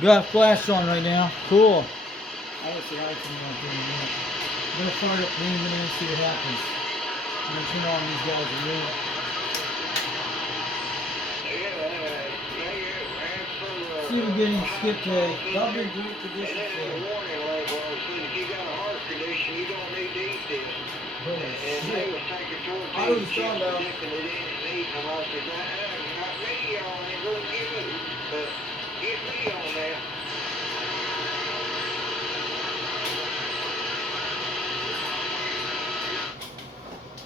Got flash on right now. Cool. I would say hi to me out there in a minute. I'm gonna fire up main winner and see what happens. I'm gonna turn on these guys in a minute. See if we're getting skip today. That'll be a great condition today. If you got a heart condition, you don't need these things. Holy And shit. they was taking towards I was talking about. and they didn't need them. I said, not me, y'all ain't gonna get it. But get me on that.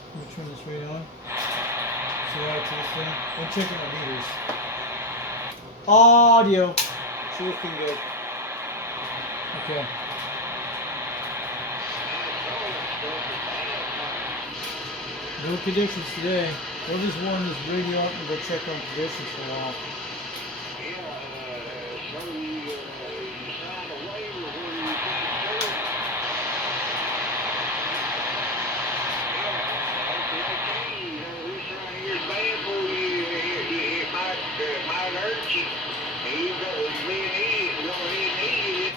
Let me turn this radio on. See how it's this thing? I'm checking the meters. Audio. Should looking good. Okay. No conditions today. We'll just warm this radio up and go check on conditions for a while. Yeah, so you signed a waiver where you can't do it. This right here is bad for you. It might hurt you. And you got to be an idiot. Go ahead and eat it.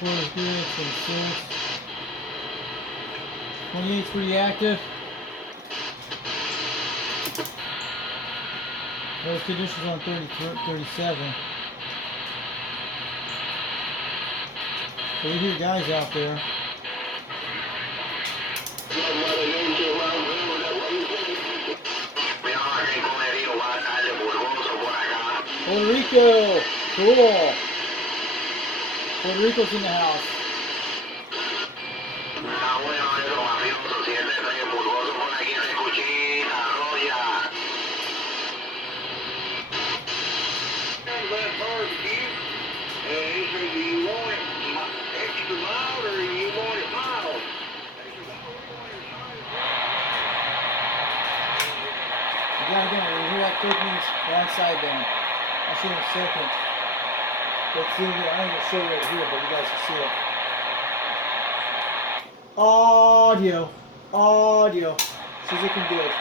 24 is good, 26. 28's pretty active. Those conditions on 37. So we hear guys out there. Puerto Rico! Cool! Puerto Rico's in the house. Barbecue. He said, do you want it extra mild or do you want it mild? Again, we're here at Toolman's wrong side then. I'll show you in a second. Let's see, I'm going to show you right here, but you guys can see it. Audio. Audio. She's looking good.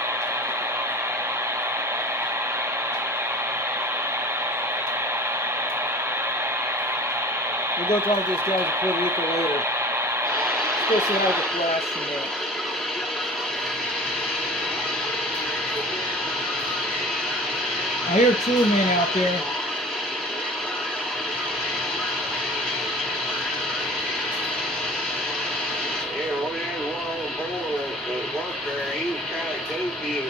We'll go talk to this guy in Puerto Rico later. Let's go say hi to Flash in a minute. I hear Toolman out there. Yeah, well, there's one on the board that worked there. He was kind of goofy and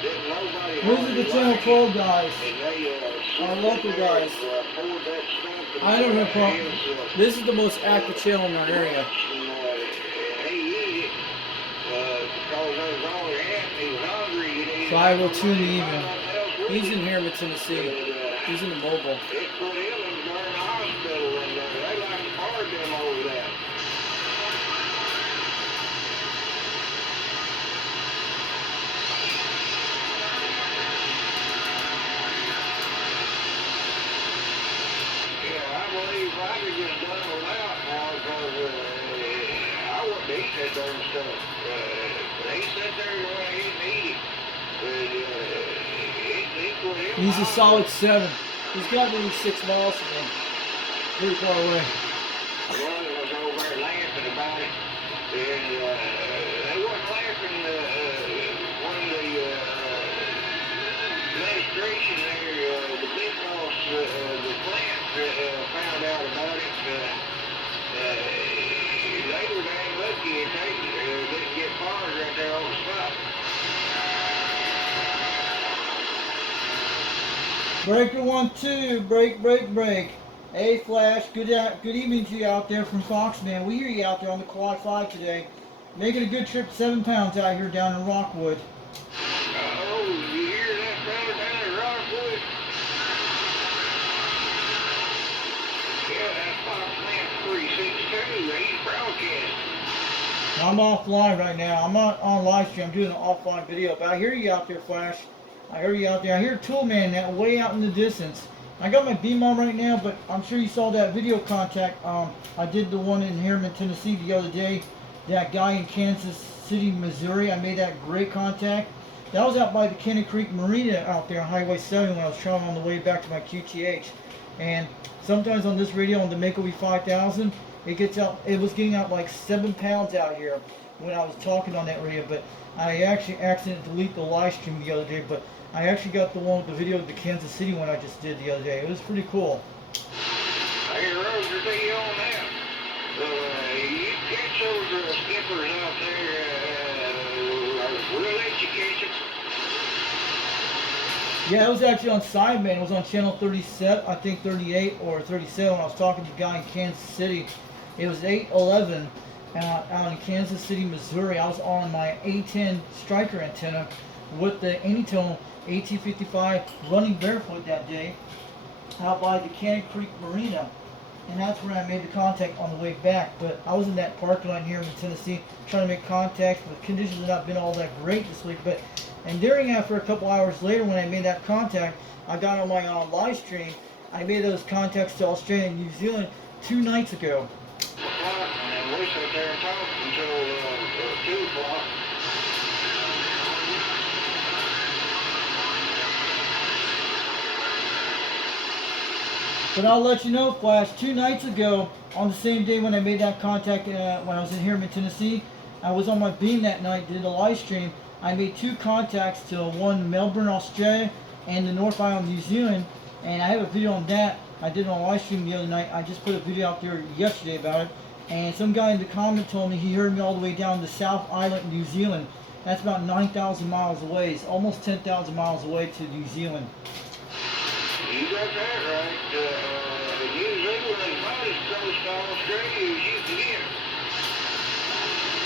didn't nobody. Those are the Channel 12 guys. Our local guys. I don't have a problem. This is the most active channel in our area. So I will tune the email. He's in Harriman, Tennessee. He's in the mobile. I could just done it without now because I wouldn't eat that darn stuff. They sat there the way he needed. He's a solid 7. He's got maybe 6 miles from him. Pretty far away. One was over there laughing about it. And they weren't laughing when the administration there, the big boss, the plant found out about it. They were dang lucky if they didn't get fired right there on the spot. Breaker 1-2. Break. Hey Flash, good evening to you out there from Foxman. We hear you out there on the Quad 5 today. Making a good trip, 7 pounds out here down in Rockwood. Oh, you hear that fella down in Rockwood? Yeah, that's Foxman 362. He's broadcasting. I'm offline right now. I'm not on live stream. I'm doing an offline video. But I hear you out there, Flash. I hear you out there. I hear Toolman that way out in the distance. I got my beam on right now, but I'm sure you saw that video contact. I did the one in Harriman, Tennessee the other day. That guy in Kansas City, Missouri. I made that great contact. That was out by the Cannon Creek Marina out there on Highway 7 when I was traveling on the way back to my QTH. And sometimes on this radio on the Mako V5000, it gets out. It was getting out like 7 pounds out here when I was talking on that radio. But I actually accidentally deleted the live stream the other day. But I actually got the one with the video of the Kansas City one I just did the other day. It was pretty cool. Hey, Roger, be on that. You catch those skippers out there. We'll let you catch them. Yeah, it was actually on Sideman. It was on channel 37, I think 38 or 37. When I was talking to a guy in Kansas City. It was 811 out in Kansas City, Missouri. I was on my A10 striker antenna with the Anytone AT55 running barefoot that day out by the Cannon Creek Marina. And that's where I made the contact on the way back. But I was in that parking lot here in Tennessee trying to make contact. The conditions have not been all that great this week. And during after a couple hours later when I made that contact, I got on my live stream. I made those contacts to Australia and New Zealand 2 nights ago. And we sat there and talked until 2 o'clock. But I'll let you know, Flash, 2 nights ago, on the same day when I made that contact when I was in Harriman, Tennessee, I was on my beam that night, did a live stream. I made 2 contacts to one Melbourne, Australia, and the North Island, New Zealand, and I have a video on that. I did it on live stream the other night. I just put a video out there yesterday about it, and some guy in the comment told me he heard me all the way down to South Island, New Zealand. That's about 9,000 miles away. It's almost 10,000 miles away to New Zealand. You got that right. New Zealand is about as close to Australia as you can get.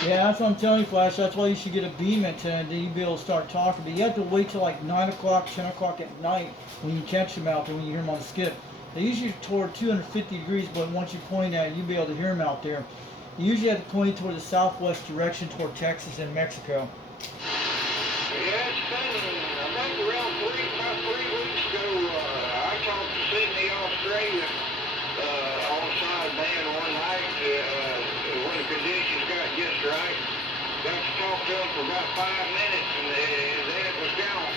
Yeah, that's what I'm telling you, Flash. That's why you should get a beam antenna, then you'll be able to start talking. But you have to wait till like 9 o'clock, 10 o'clock at night when you catch them out there, when you hear them on the skip. They usually toward 250 degrees, but once you point at it, you'll be able to hear them out there. You usually have to point toward the southwest direction, toward Texas and Mexico. Yeah, it's funny. I think around about 3 weeks ago, I talked to Sydney, Australia, on sideband one night when the conditions got just right. Got to talk to them for about 5 minutes, and then it was gone.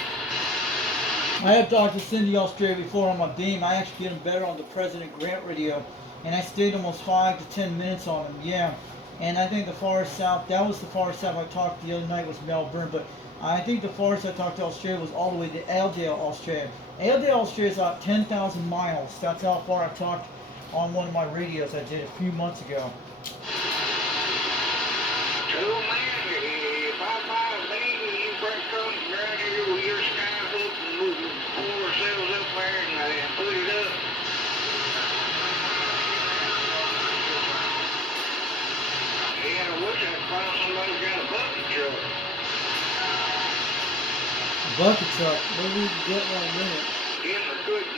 I have talked to Cindy Australia before on my beam. I actually get them better on the President Grant radio, and I stayed almost 5 to 10 minutes on them. Yeah, and I think the farthest south, that was the farthest south I talked the other night was Melbourne, but I think the farthest I talked to Australia was all the way to Airedale, Australia. Airedale, Australia is about 10,000 miles. That's how far I talked on one of my radios I did a few months ago. Toolman, if I buy a baby, you better come around here with your sky hook and we'll pull ourselves up there and put it up. Yeah, I wish I could find somebody who got a bucket truck. Bucket truck. Maybe we can get one in a minute. Yes, I could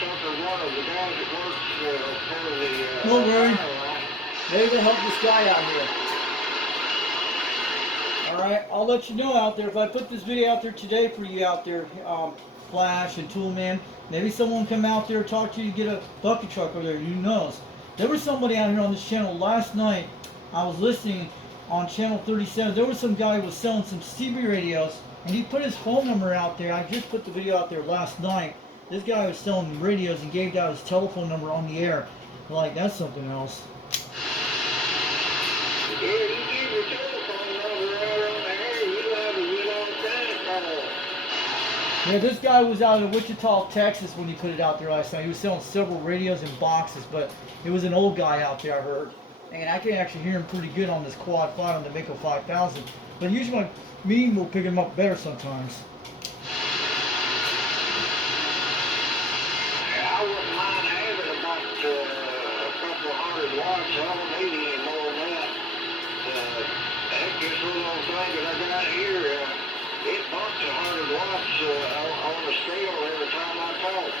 sucker one of the guys that works for the Don't worry. fire alarm. Maybe we'll help this guy out here. Alright, I'll let you know out there. If I put this video out there today for you out there, Flash and Toolman, maybe someone come out there and talk to you to get a bucket truck over there. Who knows? There was somebody out here on this channel last night. I was listening on channel 37. There was some guy who was selling some CB radios, and he put his phone number out there. I just put the video out there last night. This guy was selling radios and gave out his telephone number on the air. Like, that's something else. Yeah, you give your telephone number out on the air, you have to get on the call. Yeah, this guy was out in Wichita, Texas when he put it out there last night. He was selling several radios in boxes, but it was an old guy out there, I heard. And I can actually hear him pretty good on this quad 5 on the Mako 5000. But usually my medium will pick him up better sometimes. Yeah, I wouldn't mind having about a couple hundred watts. I don't need any more than that. That gets one of those things that I got here. It bumps 100 watts on the scale every time I talk.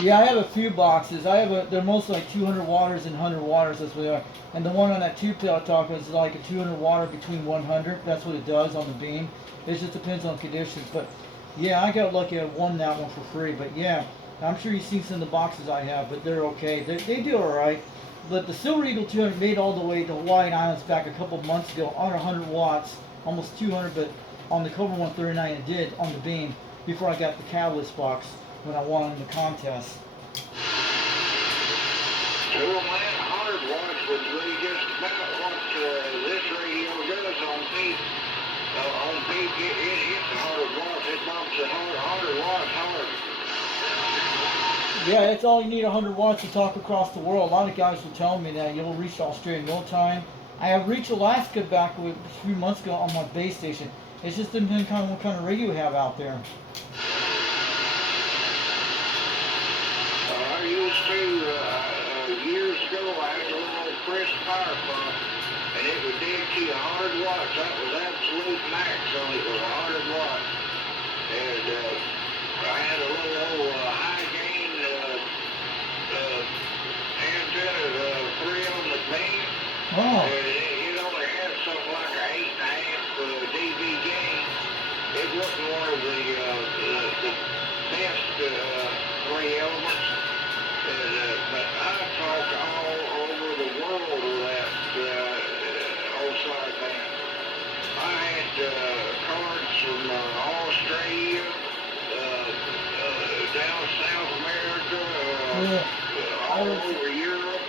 Yeah, I have a few boxes. They're mostly like 200 watters and 100 watters. That's what they are. And the one on that tube tail I talk about is like a 200 watter between 100. That's what it does on the beam. It just depends on conditions. But yeah, I got lucky. I won that one for free. But yeah, I'm sure you've seen some of the boxes I have, but they're okay. They do all right. But the Silver Eagle 200 made all the way to Hawaiian Islands back a couple months ago on 100 watts, almost 200. But on the Cobra 139 it did on the beam before I got the catalyst box when I won in the contest. Toolman 100 watts would be just about what this radio does on peak. On peak, it hits 100 watts. It bumps 100 watts hard. Yeah, that's all you need, 100 watts to talk across the world. A lot of guys will tell me that you'll reach Australian Mill Time. I have reached Alaska back a few months ago on my base station. It's just depending on what kind of radio you have out there. I used to, years ago, I had a little press fire pump, and it would dig to 100 watts. That was absolute max on it, was 100 watts. And I had a little high gain antenna, 3 on the beam. Oh. It only had something like an 8.5 dB gain. It wasn't one of the best 3 elements. But I talked all over the world with that old sideband. I had cards from Australia, down South America, all over Europe,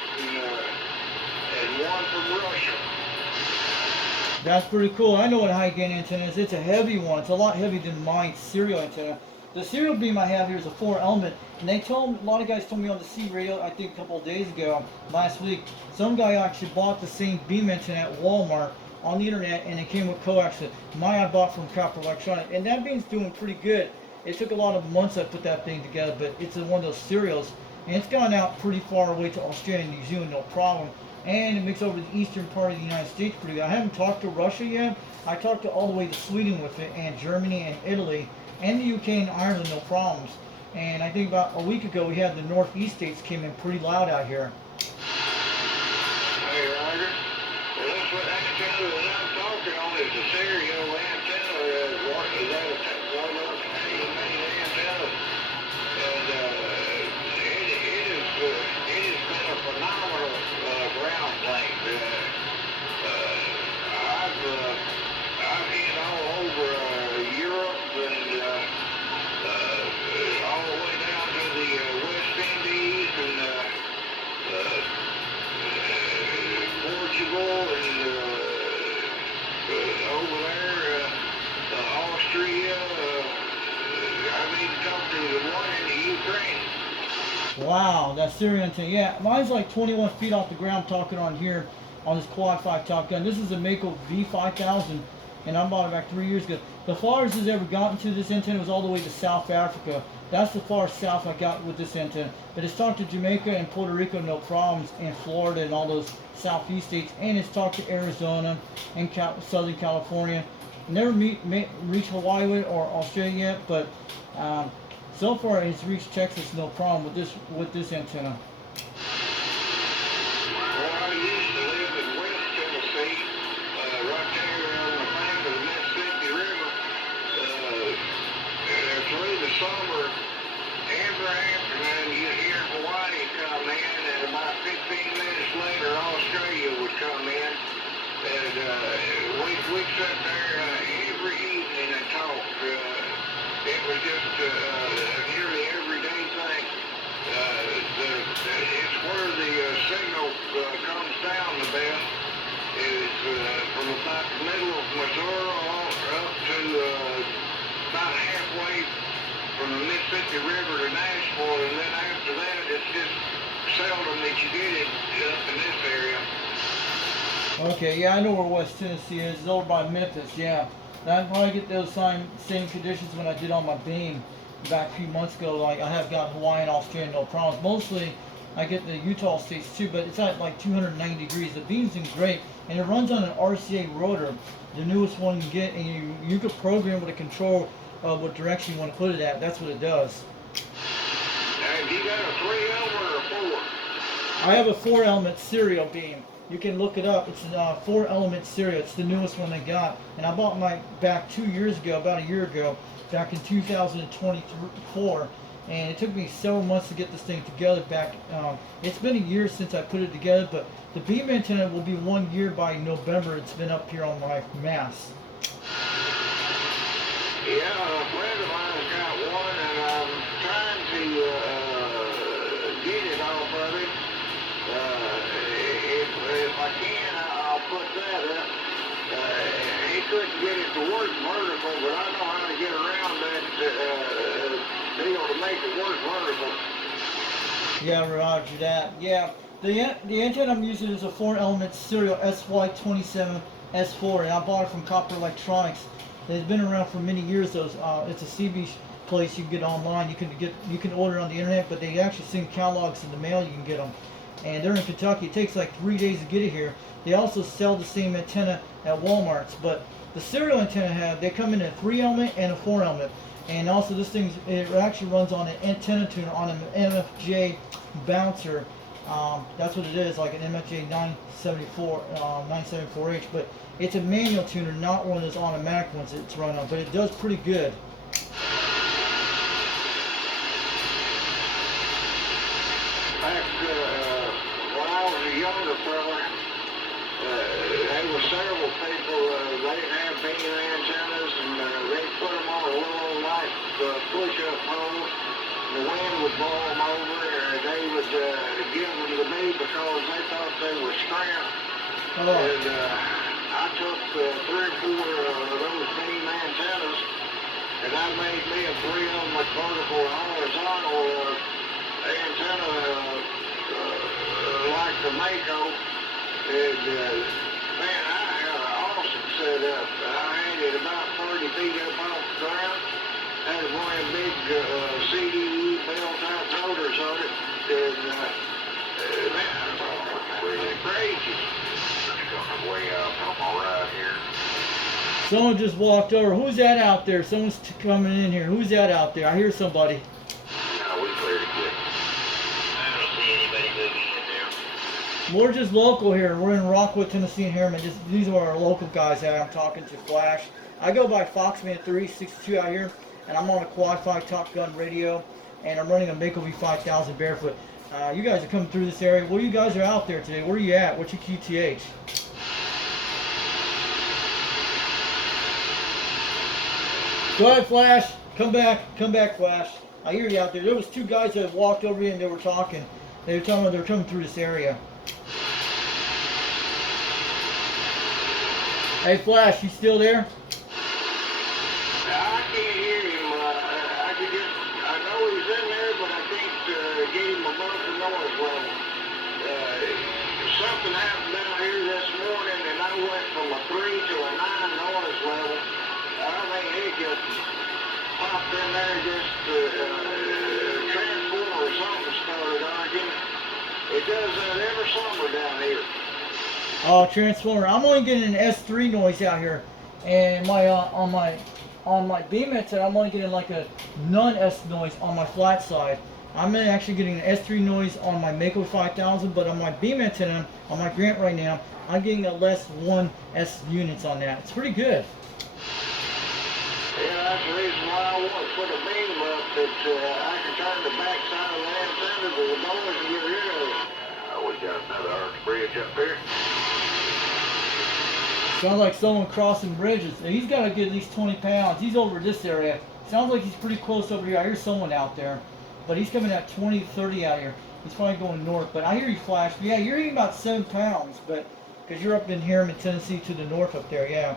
and one from Russia. That's pretty cool. I know what a high gain antenna is. It's a heavy one. It's a lot heavier than my serial antenna. The serial beam I have here is a 4 element, and they told a lot of guys told me on the C radio, I think a couple of days ago, last week, some guy actually bought the same beam antenna at Walmart on the internet, and it came with coax. Mine I bought from Copper Electronic, and that beam's doing pretty good. It took a lot of months to put that thing together, but it's one of those serials, and it's gone out pretty far away to Australia and New Zealand, no problem. And it makes over the eastern part of the United States pretty good. I haven't talked to Russia yet. I talked to all the way to Sweden with it, and Germany and Italy, and the UK and Ireland, no problems. And I think about a week ago we had the northeast states came in pretty loud out here. Hey, Roger. Well, that's what antenna that I'm talking on is the stereo antenna. Is that one of those made antennas? And it has been a phenomenal ground plane. I've hit all over Europe and all the way down to the West Indies and Portugal and over there, Austria. I've even talked to the one in the Ukraine. Wow, that serial antenna. Yeah, mine's like 21 feet off the ground talking on here on this Quad 5 Top Gun. This is a Mako V5000, and I bought it back 3 years ago. The farthest it's ever gotten to this antenna was all the way to South Africa. That's the far south I got with this antenna. But it's talked to Jamaica and Puerto Rico, no problems, and Florida and all those southeast states. And it's talked to Arizona and Southern California. Never reached Hawaii with or Australia yet, but so far it's reached Texas, no problem with this antenna. Well, I used to live in West Tennessee, right there on the bank of the Mississippi River. Through the summer, every afternoon you'd hear Hawaii come in, and about 15 minutes later Australia would come in. And we'd sit there every evening and talk. It was just nearly everyday thing. It's where the signal comes down the best is from about the middle of Missouri up to about halfway from the Mississippi River to Nashville, and then after that it's just seldom that you get it up in this area. Okay, yeah, I know where West Tennessee is. It's over by Memphis, yeah. I probably get those same conditions when I did on my beam back a few months ago. Like I have got Hawaii and Australia, no problems. Mostly I get the Utah states too, but it's at like 290 degrees. The beam's in great, and it runs on an RCA rotor, the newest one you get, and you can program with a control what direction you want to put it at. That's what it does. Have you got a 3 element or a 4? I have a 4 element serial beam. You can look it up. It's a 4 element serial. It's the newest one they got. And I bought mine back 2 years ago, about a year ago, back in 2024. And it took me several months to get this thing together back. It's been a year since I put it together, but the beam antenna will be 1 year by November. It's been up here on my mast. couldn't get it to work vertical, but I know how to get around that deal to make it work vertical. Yeah, roger that. Yeah, the antenna I'm using is a 4-element serial SY27S4, and I bought it from Copper Electronics. It's been around for many years. Those it's a CB place you can get online. You can order on the internet, but they actually send catalogs in the mail. You can get them, and they're in Kentucky. It takes like 3 days to get it here. They also sell the same antenna at Walmart's, but the serial antenna they come in a 3-element and a 4-element. And also this thing, it actually runs on an antenna tuner on an MFJ bouncer. That's what it is, like an MFJ 974H. But it's a manual tuner, not one of those automatic ones it's run on. But it does pretty good. Back when I was a younger fella, there were several people, they didn't have beam antennas, and they put them on a little light push-up pole. The wind would blow them over, and they would give them to me because they thought they were scrapped. Oh. And I took 3 or 4 of those beam antennas, and I made me a 3 of them with vertical and horizontal antenna like the Mako. And man, I had an awesome setup. I had it about 30 feet up off the ground. Had one of them big CDE belt-type rotors on it. And man, I thought it was really crazy. It's coming way up on my right here. Someone just walked over. Who's that out there? Someone's coming in here. Who's that out there? I hear somebody. No, we cleared it good. I don't see anybody moving in there. We're just local here. We're in Rockwood, Tennessee, and Harriman. These are our local guys that I'm talking to. Flash. I go by Foxman362 out here, and I'm on a Quad-5 Top Gun radio, and I'm running a Mako V5000 barefoot. You guys are coming through this area. Well, you guys are out there today. Where are you at? What's your QTH? Go ahead, Flash. Come back, Flash. I hear you out there. There was 2 guys that walked over here and they were talking. They were telling me they were coming through this area. Hey, Flash, you still there? I can't hear him. I know he's in there, but I can't get him above the noise level. Something happened down here this morning, and I went from a 3 to a 9 noise level. I think he just popped in there, just transformer or something started arguing. It does that every summer down here. Oh, transformer. I'm only getting an S3 noise out here, and on my beam antenna, I'm only getting like a non-S noise on my flat side. I'm actually getting an S3 noise on my Mako 5000, but on my beam antenna, on my Grant right now, I'm getting a less 1 S units on that. It's pretty good. Yeah, that's the reason why I want to put a beam up that I can turn the back side of the antenna to the noise and get rid of it. We got another arch bridge up here. Sounds like someone crossing bridges. He's got to get at least 20 pounds. He's over this area. Sounds like he's pretty close over here. I hear someone out there. But he's coming at 20, 30 out here. He's probably going north. But I hear you, Flash. Yeah, you're eating about 7 pounds. But because you're up in Harriman, Tennessee to the north up there, yeah.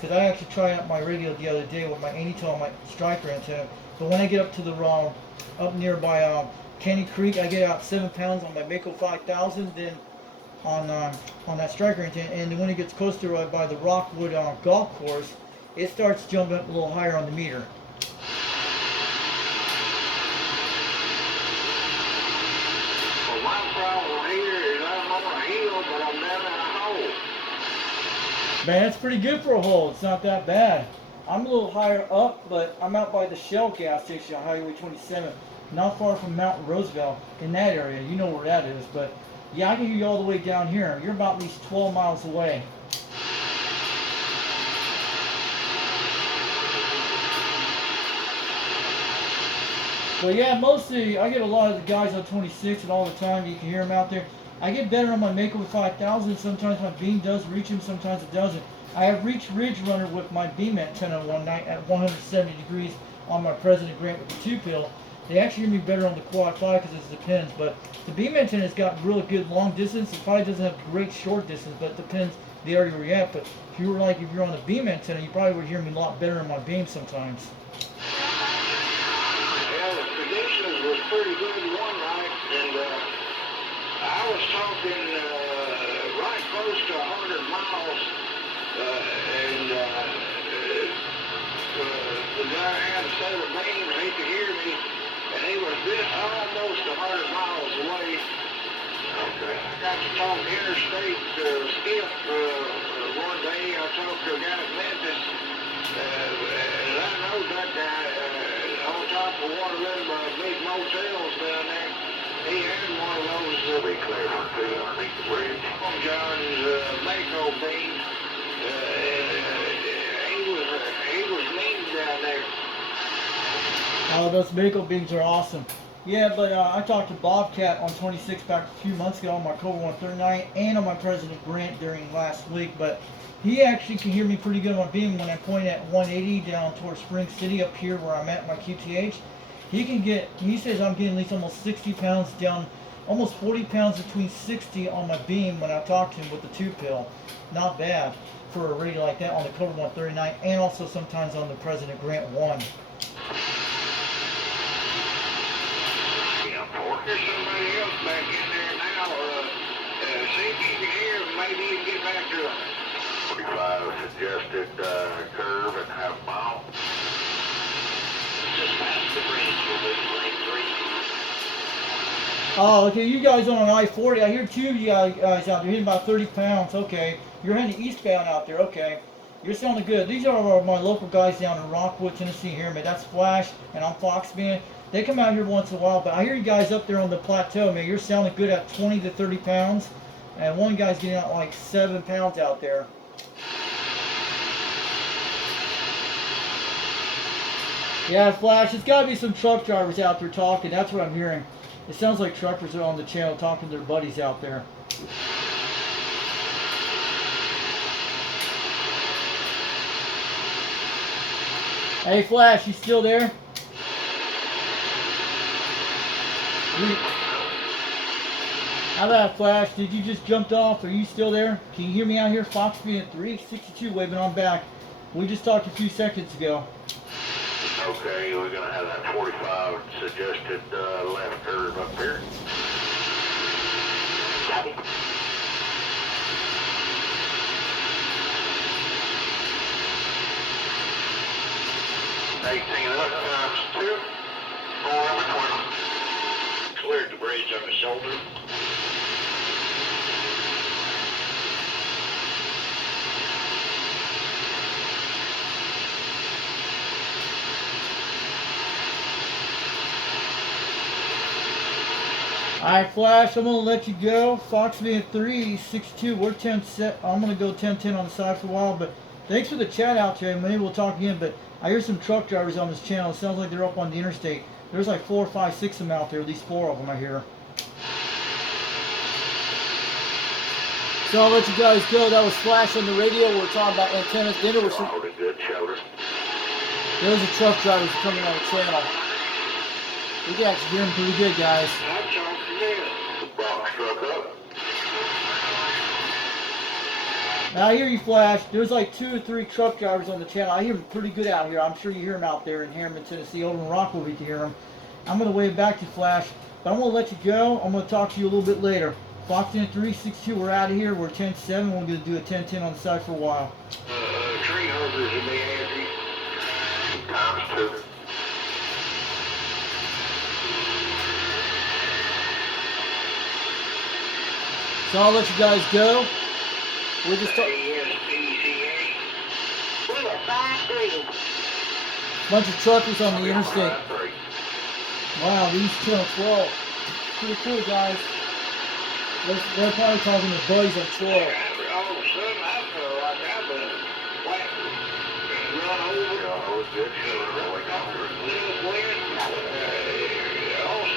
Because I actually tried out my radio the other day with my Anytone, my striker antenna. But when I get up to the up nearby Canny Creek, I get out 7 pounds on my Mako 5000. Then on that striker antenna, and then when it gets close to by the Rockwood golf course, it starts jumping up a little higher on the meter. Well, my problem here is I'm on a hill, but I'm down in a hole. Man, that's pretty good for a hole. It's not that bad. I'm a little higher up, but I'm out by the Shell gas station on Highway 27, not far from Mount Roosevelt, in that area. You know where that is, but yeah, I can hear you all the way down here. You're about at least 12 miles away. But yeah, mostly I get a lot of the guys on 26 and all the time. You can hear them out there. I get better on my Mako 5000. Sometimes my beam does reach him, sometimes it doesn't. I have reached Ridge Runner with my beam antenna one night at 170 degrees on my President Grant with the 2-pill. They actually hear me better on the Quad 5 because it depends. But the beam antenna's got really good long distance. It probably doesn't have great short distance, but it depends they already react. But if you were like, if you're on the beam antenna, you probably would hear me a lot better in my beam sometimes. Yeah, the conditions was pretty good one night, and I was talking right close to 100 miles, and the guy had a set of beams, he could hear me, and he was almost 100 miles away. Okay. I got to talk interstate skiff one day. I talked to a guy at Memphis, and I know that guy on top of one of them big motels down there. He had one of those be clear for two underneath the bridge. John's Mako beams. He was mean down there. Oh, those Mako beams are awesome. Yeah, but I talked to Bobcat on 26 back a few months ago on my Cobra 139 and on my President Grant during last week. But he actually can hear me pretty good on my beam when I point at 180 down towards Spring City up here where I'm at my QTH. He says I'm getting at least almost 60 pounds down, almost 40 pounds between 60 on my beam when I talk to him with the 2-pill. Not bad for a radio like that on the Cobra 139 and also sometimes on the President Grant 1. There's somebody else back in there now. See if you can hear him. Maybe you can get back to him. 45 suggested curve and half mile. Just past the bridge. We'll be lane 3. Oh, okay. You guys on an I-40. I hear two of you guys out there hitting about 30 pounds. Okay. You're heading eastbound out there. Okay. You're sounding good. These are my local guys down in Rockwood, Tennessee. Hear me? That's Flash, and I'm Foxman. They come out here once in a while, but I hear you guys up there on the plateau, man. You're sounding good at 20 to 30 pounds, and one guy's getting out like 7 pounds out there. Yeah, Flash, it's got to be some truck drivers out there talking. That's what I'm hearing. It sounds like truckers are on the channel talking to their buddies out there. Hey, Flash, you still there? How about Flash? Did you just jumped off? Are you still there? Can you hear me out here? Fox being 362 waving on back. We just talked a few seconds ago. Okay, we're going to have that 45 suggested left curve up here. Copy. 18 up times 2, 4 over 20. Cleared the bridge on the shoulder. Alright, Flash, I'm going to let you go. Fox being 362. We're 10 set. I'm going to go 10-10 on the side for a while, but thanks for the chat out there. Maybe we'll talk again, but I hear some truck drivers on this channel. It sounds like they're up on the interstate. There's like 4, 5, 6 of them out there. At least 4 of them I hear. So I'll let you guys go. That was Flash on the radio. We're talking about antennas. Then there was some... There's a truck drivers coming on the channel. We can actually hear them pretty good, guys. Now I hear you, Flash. There's like 2 or 3 truck drivers on the channel. I hear them pretty good out here. I'm sure you hear them out there in Harriman, Tennessee. Over in Rockville, we can hear them. I'm going to wave back to you, Flash. But I'm going to let you go. I'm going to talk to you a little bit later. Fox in 362, we're out of here. We're 10-7. We're going to do a 10-10 on the side for a while. Tree huggers in the area. Times 2. So I'll let you guys go. We're just bunch of truckers on the interstate. Wow, these 12. Pretty cool, guys. They're probably talking to buddies on 12. All of a sudden, I feel like I've been run over. All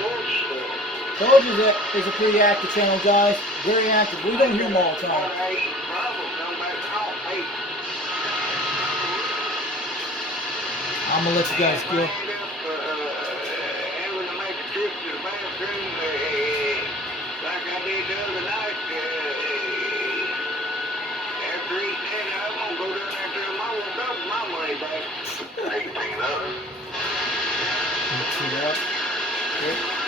sorts of stuff. Told you that is a pretty active channel, guys. Very active. We don't hear them all the time. I'm gonna let you guys go. Having to make a trip to the bathroom, like I did the other night. gonna go down there and tell them I want double my money back. 18 up. 18 up. Good.